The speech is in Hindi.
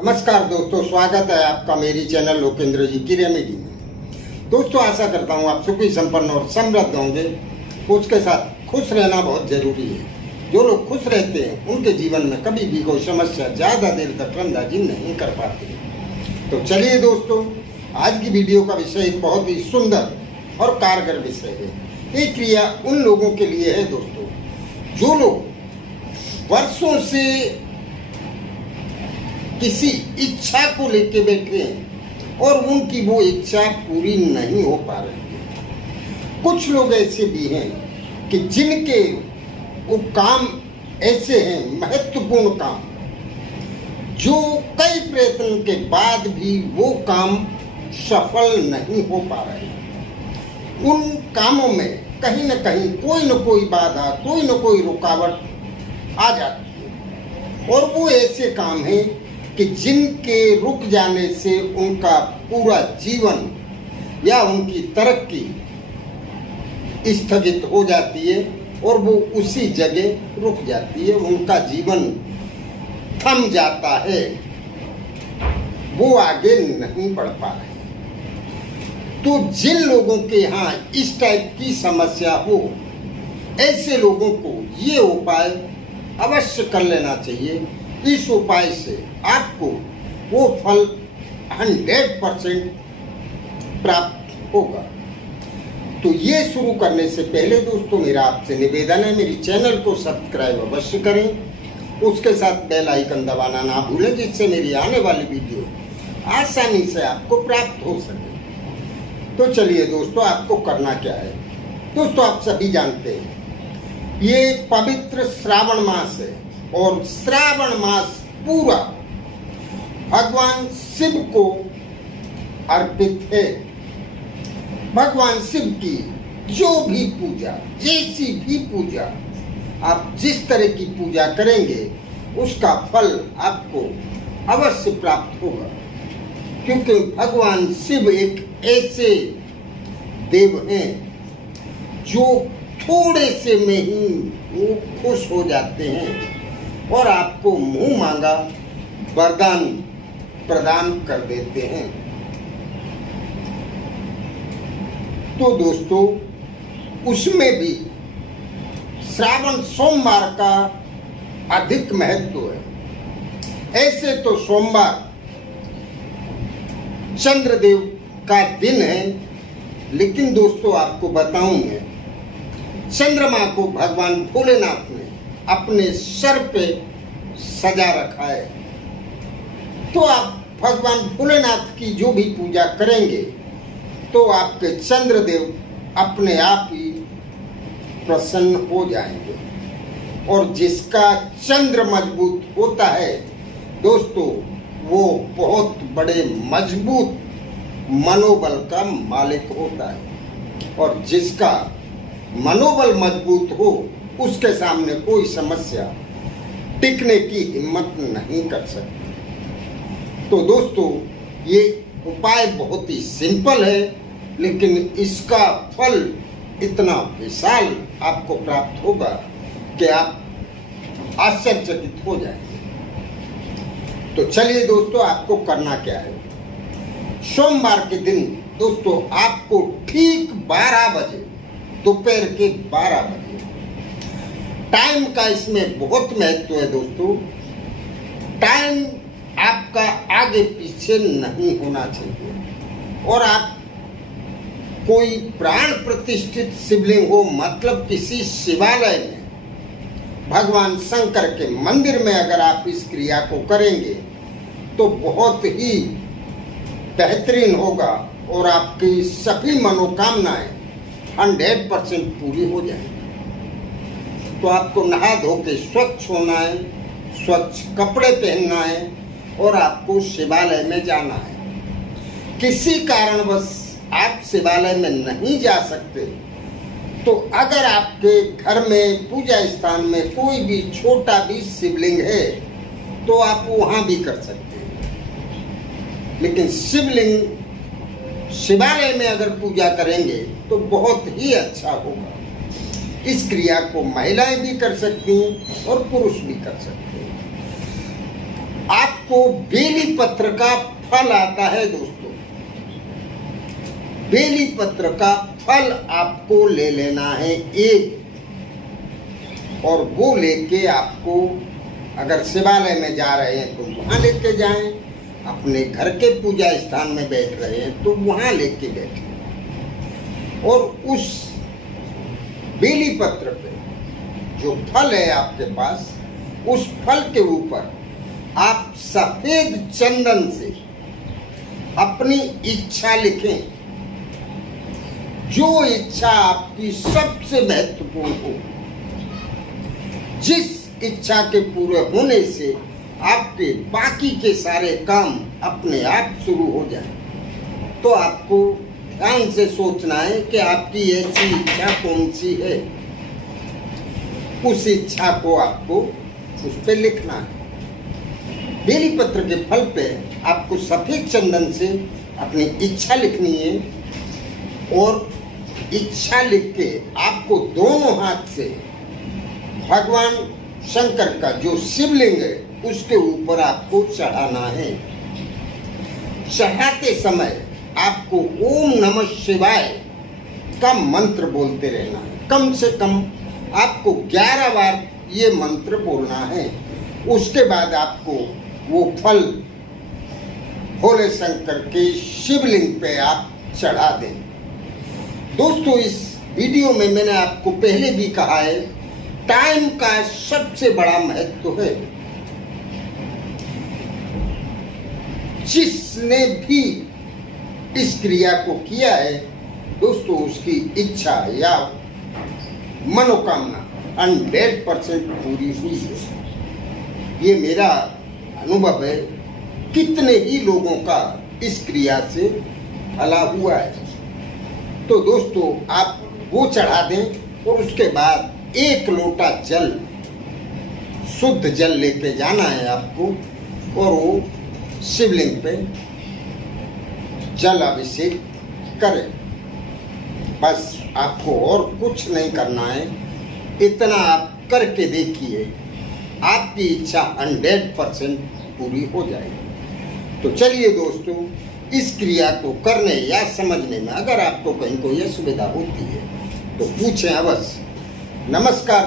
नमस्कार दोस्तों, स्वागत है आपका मेरी चैनल लोकेंद्र जी की रेमेडी में। दोस्तों, आशा करता हूँ आप सुखी संपन्न और समृद्ध होंगे। उसके साथ खुश रहना बहुत जरूरी है। जो लोग खुश रहते हैं उनके जीवन में कभी भी कोई समस्या ज्यादा देर तक रंदाजी नहीं कर पाती। तो चलिए दोस्तों, आज की वीडियो का विषय एक बहुत ही सुंदर और कारगर विषय है। ये क्रिया उन लोगों के लिए है दोस्तों, जो लोग वर्षों से किसी इच्छा को लेके बैठे हैं और उनकी वो इच्छा पूरी नहीं हो पा रही है। कुछ लोग ऐसे भी हैं कि जिनके वो काम ऐसे हैं, महत्वपूर्ण काम, जो कई प्रयत्न के बाद भी वो काम सफल नहीं हो पा रहे हैं। उन कामों में कहीं न कहीं कोई न कोई बाधा, कोई न कोई रुकावट आ जाती है। और वो ऐसे काम हैं कि जिनके रुक जाने से उनका पूरा जीवन या उनकी तरक्की स्थगित हो जाती है और वो उसी जगह रुक जाती है, उनका जीवन थम जाता है, वो आगे नहीं बढ़ पा रहे। तो जिन लोगों के यहाँ इस टाइप की समस्या हो, ऐसे लोगों को ये उपाय अवश्य कर लेना चाहिए। इस उपाय से आपको वो फल 100% प्राप्त होगा। तो ये शुरू करने से पहले दोस्तों, मेरा आपसे निवेदन है, मेरी चैनल को सब्सक्राइब अवश्य करें। उसके साथ बेल आइकन दबाना ना भूलें, जिससे मेरी आने वाली वीडियो आसानी से आपको प्राप्त हो सके। तो चलिए दोस्तों, आपको करना क्या है। दोस्तों, आप सभी जानते हैं ये पवित्र श्रावण मास है और श्रावण मास पूरा भगवान शिव को अर्पित है। भगवान शिव की जो भी पूजा, जैसी भी पूजा, आप जिस तरह की पूजा करेंगे उसका फल आपको अवश्य प्राप्त होगा। क्योंकि भगवान शिव एक ऐसे देव हैं जो थोड़े से में ही वो खुश हो जाते हैं और आपको मुंह मांगा वरदान प्रदान कर देते हैं। तो दोस्तों, उसमें भी श्रावण सोमवार का अधिक महत्व है। ऐसे तो सोमवार चंद्रदेव का दिन है, लेकिन दोस्तों आपको बताऊं मैं, चंद्रमा को भगवान भोलेनाथ ने अपने सर पे सजा रखा है। तो आप भगवान भोलेनाथ की जो भी पूजा करेंगे तो आपके चंद्रदेव अपने आप ही प्रसन्न हो जाएंगे। और जिसका चंद्र मजबूत होता है दोस्तों, वो बहुत बड़े मजबूत मनोबल का मालिक होता है। और जिसका मनोबल मजबूत हो, उसके सामने कोई समस्या टिकने की हिम्मत नहीं कर सकती। तो दोस्तों, ये उपाय बहुत ही सिंपल है, लेकिन इसका फल इतना विशाल आपको प्राप्त होगा कि आप आश्चर्यचकित हो जाएंगे। तो चलिए दोस्तों, आपको करना क्या है। सोमवार के दिन दोस्तों आपको ठीक 12 बजे, दोपहर के 12 बजे, टाइम का इसमें बहुत महत्व है दोस्तों। टाइम आपका आगे पीछे नहीं होना चाहिए। और आप कोई प्राण प्रतिष्ठित शिवलिंग हो, मतलब किसी शिवालय में, भगवान शंकर के मंदिर में अगर आप इस क्रिया को करेंगे तो बहुत ही बेहतरीन होगा और आपकी सभी मनोकामनाएं 100% पूरी हो जाएंगी। तो आपको नहा धो के स्वच्छ होना है, स्वच्छ कपड़े पहनना है और आपको शिवालय में जाना है। किसी कारणवश आप शिवालय में नहीं जा सकते तो अगर आपके घर में, पूजा स्थान में कोई भी छोटा भी शिवलिंग है तो आप वहां भी कर सकते हैं। लेकिन शिवलिंग शिवालय में अगर पूजा करेंगे तो बहुत ही अच्छा होगा। इस क्रिया को महिलाएं भी कर सकती हैं और पुरुष भी कर सकते हैं। आप आपको बेली पत्र का फल आता है दोस्तों। बेली पत्र का फल आपको ले लेना है एक, और वो लेके आपको अगर शिवालय में जा रहे हैं तो वहां लेके जाएं, अपने घर के पूजा स्थान में बैठ रहे हैं तो वहां लेके बैठें, और उस बेली पत्र पे जो फल है आपके पास, उस फल के ऊपर आप सफेद चंदन से अपनी इच्छा लिखें। जो इच्छा आपकी सबसे महत्वपूर्ण हो, जिस इच्छा के पूरे होने से आपके बाकी के सारे काम अपने आप शुरू हो जाए, तो आपको ध्यान से सोचना है कि आपकी ऐसी इच्छा कौन सी है। उस इच्छा को आपको उस पे लिखना है। बेली पत्र के फल पे आपको सफेद चंदन से अपनी इच्छा लिखनी है, और इच्छा लिख के आपको दोनों हाथ से भगवान शंकर का जो शिवलिंग है उसके ऊपर आपको चढ़ाना है। चढ़ाते समय आपको ओम नमः शिवाय का मंत्र बोलते रहना है। कम से कम आपको 11 बार ये मंत्र बोलना है। उसके बाद आपको वो फल भोले शंकर के शिवलिंग पे आप चढ़ा दें। दोस्तों, इस वीडियो में मैंने आपको पहले भी कहा है, टाइम का सबसे बड़ा महत्व है। जिसने भी इस क्रिया को किया है दोस्तों, उसकी इच्छा या मनोकामना 100% पूरी हुई है। ये मेरा अनुभव है। कितने ही लोगों का इस क्रिया से भला हुआ है। तो दोस्तों, आप वो चढ़ा दें, और उसके बाद 1 लोटा जल, शुद्ध जल लेके जाना है आपको, और वो शिवलिंग पे जल अभिषेक करें। बस आपको और कुछ नहीं करना है। इतना आप करके देखिए, आपकी इच्छा 100% पूरी हो जाएगी। तो चलिए दोस्तों, इस क्रिया को करने या समझने में अगर आपको कहीं कोई असुविधा होती है तो पूछें अवश्य। नमस्कार।